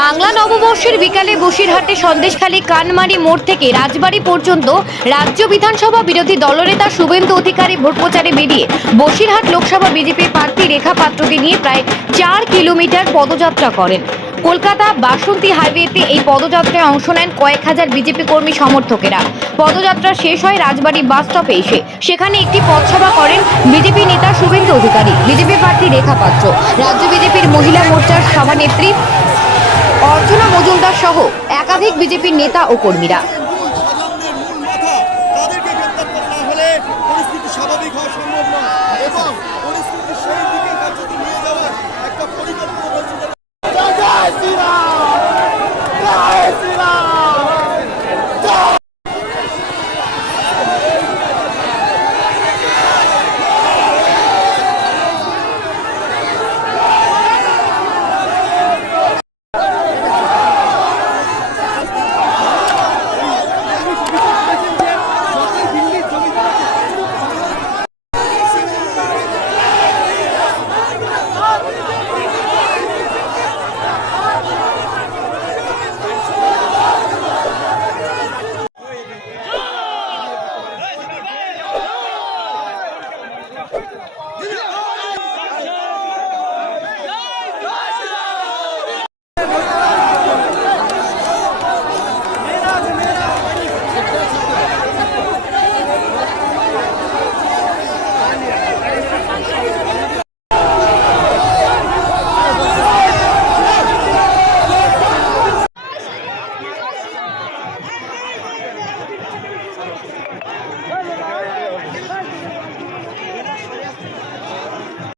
বাংলা নববর্ষের বিকালে বসিরহাটে সন্দেশখালী কানমারি মোড় থেকে রাজবাড়ী পর্যন্ত রাজ্য বিধানসভা বিরোধী দলনেতা শুভেন্দু অধিকারী ভোট প্রচারে বেরিয়ে বসিরহাট লোকসভা বিজেপি প্রার্থী রেখা পাত্রকে নিয়ে প্রায় 4 কিলোমিটার পদযাত্রা করেন। কলকাতা বাসন্তী হাইওয়েতে এই পদযাত্রায় অংশ নেন কয়েক হাজার বিজেপি কর্মী সমর্থকেরা। পদযাত্রা শেষ হয় রাজবাড়ী বাস স্টপে এসে, সেখানে একটি পথসভা করেন বিজেপি নেতা শুভেন্দু অধিকারী, বিজেপি প্রার্থী রেখা পাত্র, রাজ্য বিজেপির মহিলা মোর্চার সভানেত্রী অর্চনা মজুমদার সহ একাধিক বিজেপির নেতা ও কর্মীরা।